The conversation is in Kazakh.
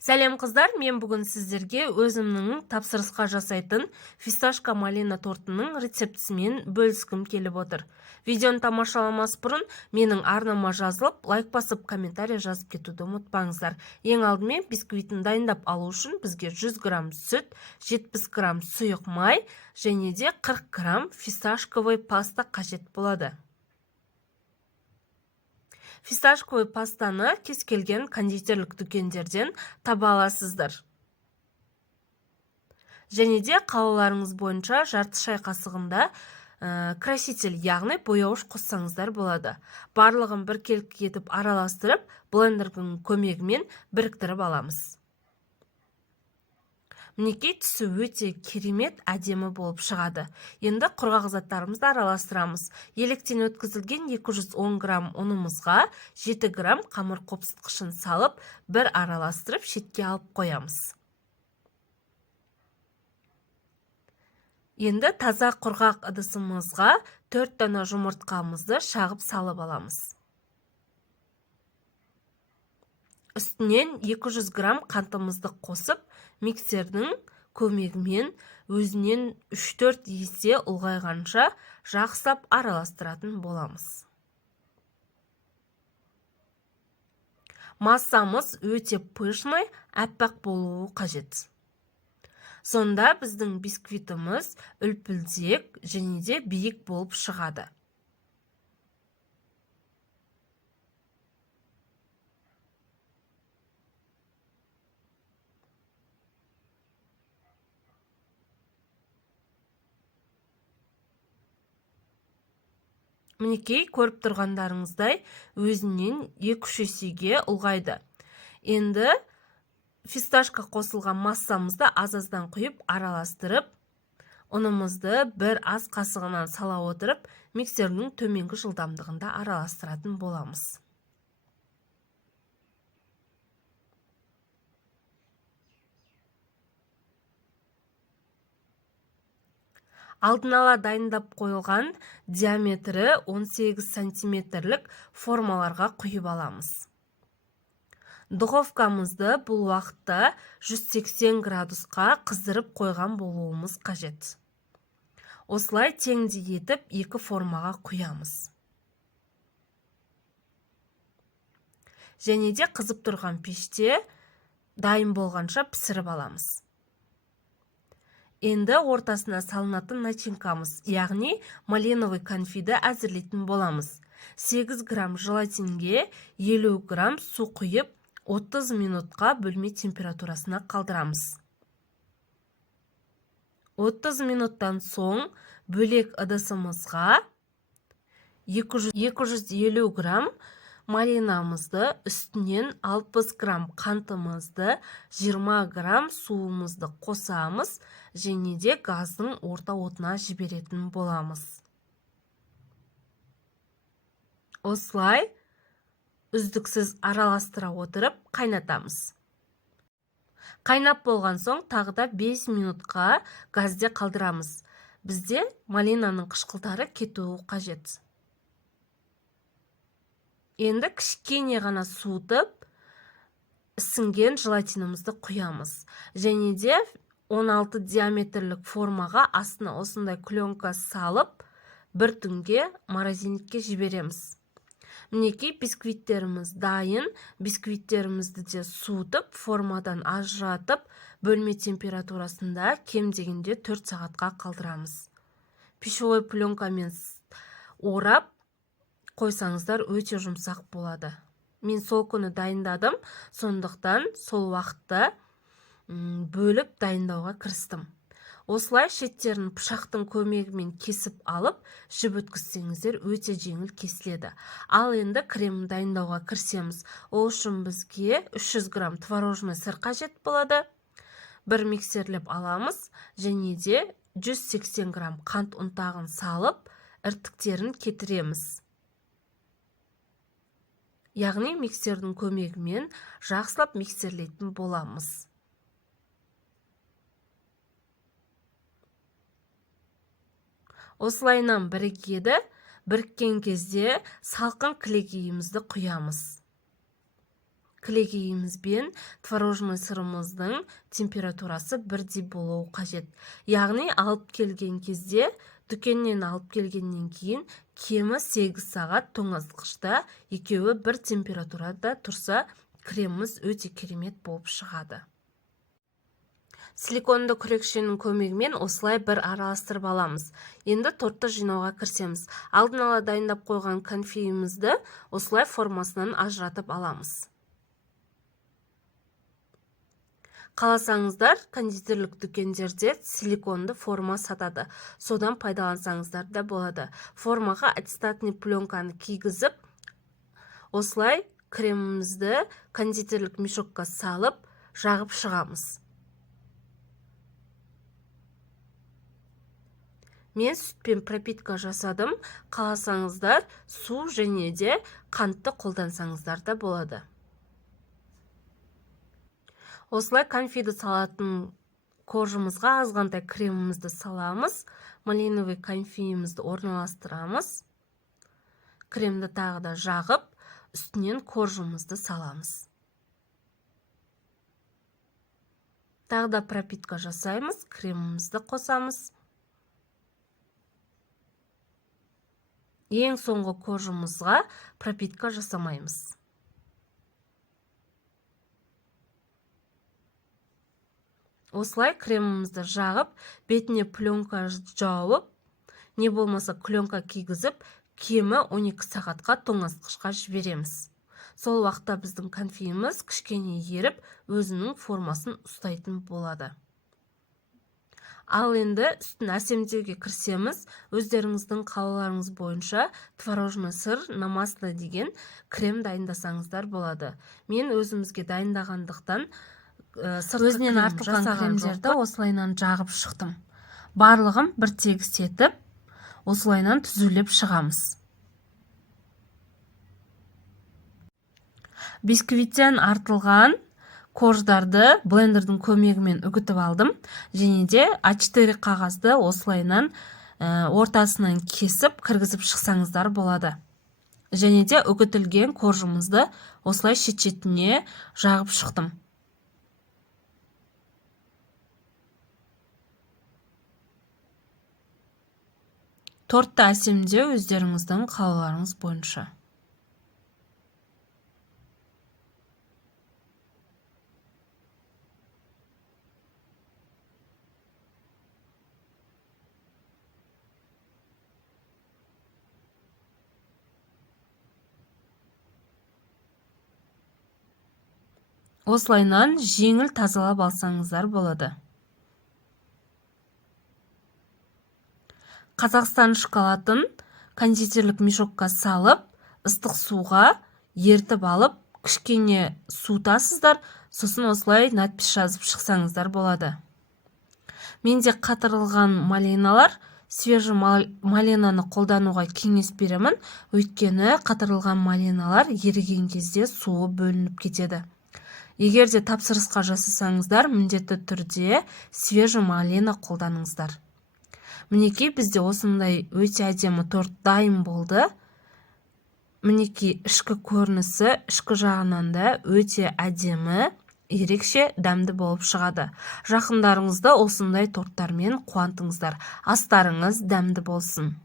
Сәлем қыздар, мен бүгін сіздерге өзімнің тапсырысқа жасайтын фисташка малина тортының рецептісімен бөліскім келіп отыр. Видеоны тамашаламас бұрын менің арнама жазылып, лайк басып, комментарий жазып кетуді ұмытпаңыздар. Ең алдымен бисквитін дайындап алу үшін бізге 100 грамм сүт, 70 грамм сұйық май және де 40 грамм фисташковый паста қажет болады. Фисташковый пастаны кез келген кондитерлік дүкендерден таба аласыздар. Және де қалауларыңыз бойынша жарты шай қасығында краситель, яғни бояуыш қоссаңыздар болады. Барлығын біркелкі етіп араластырып, блендердің көмегімен біріктіріп аламыз. Мінекей түсі өте керемет әдемі болып шығады. Енді құрғақ заттарымызды араластырамыз. Електен өткізілген 210 грамм ұнымызға 7 грамм қамыр қопсытқышын салып, бір араластырып, шетке алып қоямыз. Енді таза құрғақ ыдысымызға 4 дана жұмыртқамызды шағып салып аламыз. Үстінен 200 грамм қантымызды қосып, миксердің көмегімен өзінен 3-4 есе ұлғайғанша жақсылап араластыратын боламыз. Массамыз өте пышный, әппақ болуы қажет. Сонда біздің бисквитіміз үлпілдек және де биік болып шығады. Мінекей, көріп тұрғандарыңыздай өзінен 2-3 есеге ұлғайды. Енді фисташка қосылған массамызды аз-аздан құйып араластырып, ұнымызды бір ас қасығынан сала отырып, миксердің төменгі жылдамдығында араластыратын боламыз. Алдын ала дайындап қойылған диаметрі 18 сантиметрлік формаларға құйып аламыз. Духовкамызды бұл уақытта 180 градусқа қыздырып қойған болуымыз қажет. Осылай теңдей етіп екі формаға құямыз. Және де қызып тұрған пеште дайын болғанша пісіріп аламыз. Енді ортасына салынатын начинкамыз, яғни малиновый конфиді әзірлейтін боламыз. 8 грамм желатинге 50 грамм су құйып, 30 минутқа бөлме температурасына қалдырамыз. 30 минуттан соң бөлек ыдысымызға 250 грамм малинамызды, үстінен 60 грамм қантымызды, 20 грамм суымызды қосамыз және де газдың орта отына жіберетін боламыз. Осылай үздіксіз араластыра отырып қайнатамыз. Қайнап болған соң тағы да 5 минутқа газде қалдырамыз. Бізде малинаның қышқылдары кетуі қажет. Енді кішкене ғана суытып, ісінген желатинімізді құямыз. Және де 16 диаметрлік формаға астына осындай пленка салып, бір түнге морозильникке жібереміз. Мінекей, бисквиттеріміз дайын. Бисквиттерімізді де суытып, формадан ажыратып, бөлме температурасында кем дегенде 4 сағатқа қалдырамыз. Пищевой пленкамен орап қойсаңыздар өте жұмсақ болады. Мен сол күні дайындадым, сондықтан сол уақытта бөліп дайындауға кірістім. Осылай шеттерін пышақтың көмегімен кесіп алып, жіп өткізсеңіздер өте жеңіл кесіледі. Ал енді кремін дайындауға кірісеміз. Ол үшін бізге 300 грамм творожный сыр қажет болады. Бір миксерлеп аламыз және де 180 грамм қант ұнтағын салып, іртіктерін кетіреміз. Яғни миксердің көмегімен жақсылап миксерлейтін боламыз. Осылайынан бірігеді, біріккен кезде салқын кілегейімізді құямыз. кілегейіміз бен творожный сырымыздың температурасы бірдей болуы қажет. Яғни алып келген кезде, дүкеннен алып келгеннен кейін кемі 8 сағат тоңазытқышта екеуі бір температурада тұрса, креміміз өте керемет болып шығады. Силиконды күрекшенің көмегімен осылай бір араластырып аламыз. Енді тортты жинауға кірісеміз. Алдын ала дайындап қойған конфетімізді осылай формасынан ажыратып аламыз. Қаласаңыздар, кондитерлік дүкендерде силиконды форма сатады. Содан пайдалансаңыздар да болады. Формаға аттестатный пленканы кигізіп, осылай кремімізді кондитерлік мешокқа салып, жағып шығамыз. Мен сүтпен пропитка жасадым. Қаласаңыздар, су және де қантты қолдансаңыздар да болады. Осылай конфеті салатын коржымызға азғантай кремімізді саламыз. Малиновый конфетімізді орналастырамыз. Кремді тағы да жағып, үстінен коржымызды саламыз. Тағы да пропитка жасаймыз, кремімізді қосамыз. Ең соңғы коржымызға пропитка жасамаймыз. Осылай кремімізді жағып, бетіне пленка жауып, не болмаса пленка кигізіп, кемі 12 сағатқа тоңазытқышқа жібереміз. Сол уақытта біздің конфетіміз кішкене еріп, өзінің формасын ұстайтын болады. Ал енді үстін әсемдеуге кірісеміз. Өздеріңіздің қалауларыңыз бойынша творожный сыр намазды деген крем дайындасаңыздар болады. Мен өзімізге дайындағандықтан өзінен артылған кремдерді осылайнан жағып шықтым. Барлығын бір тегіс етіп, осылайнан түзулеп шығамыз. Бисквиттен артылған корждарды блендердің көмегімен үгітіп алдым. Және де А4 қағазды осылайнан ортасынан кесіп, кіргізіп шықсаңыздар болады. Және де үгітілген коржымызды осылай шет-шетіне жағып шықтым. Тортты әсемдеу өздеріңіздің қалауларыңыз бойынша. Осылайнан жеңіл тазалап алсаңыздар болады. Қазақстан шоколадын кондитерлік мешокқа салып, ыстық суға ертіп алып, кішкене суытасыздар, сосын осылай надпис жазып шықсаңыздар болады. Менде қатырылған малиналар, свежий малинаны қолдануға кеңес беремін, өйткені қатырылған малиналар еріген кезде суы бөлініп кетеді. Егер де тапсырысқа жасасаңыздар, міндетті түрде свежий малина қолданыңыздар. Мінекей, бізде осындай өте әдемі торт дайын болды. Мінекей, ішкі көрінісі, ішкі жағынан да өте әдемі, ерекше дәмді болып шығады. Жақындарыңызды осындай торттармен қуантыңыздар. Астарыңыз дәмді болсын.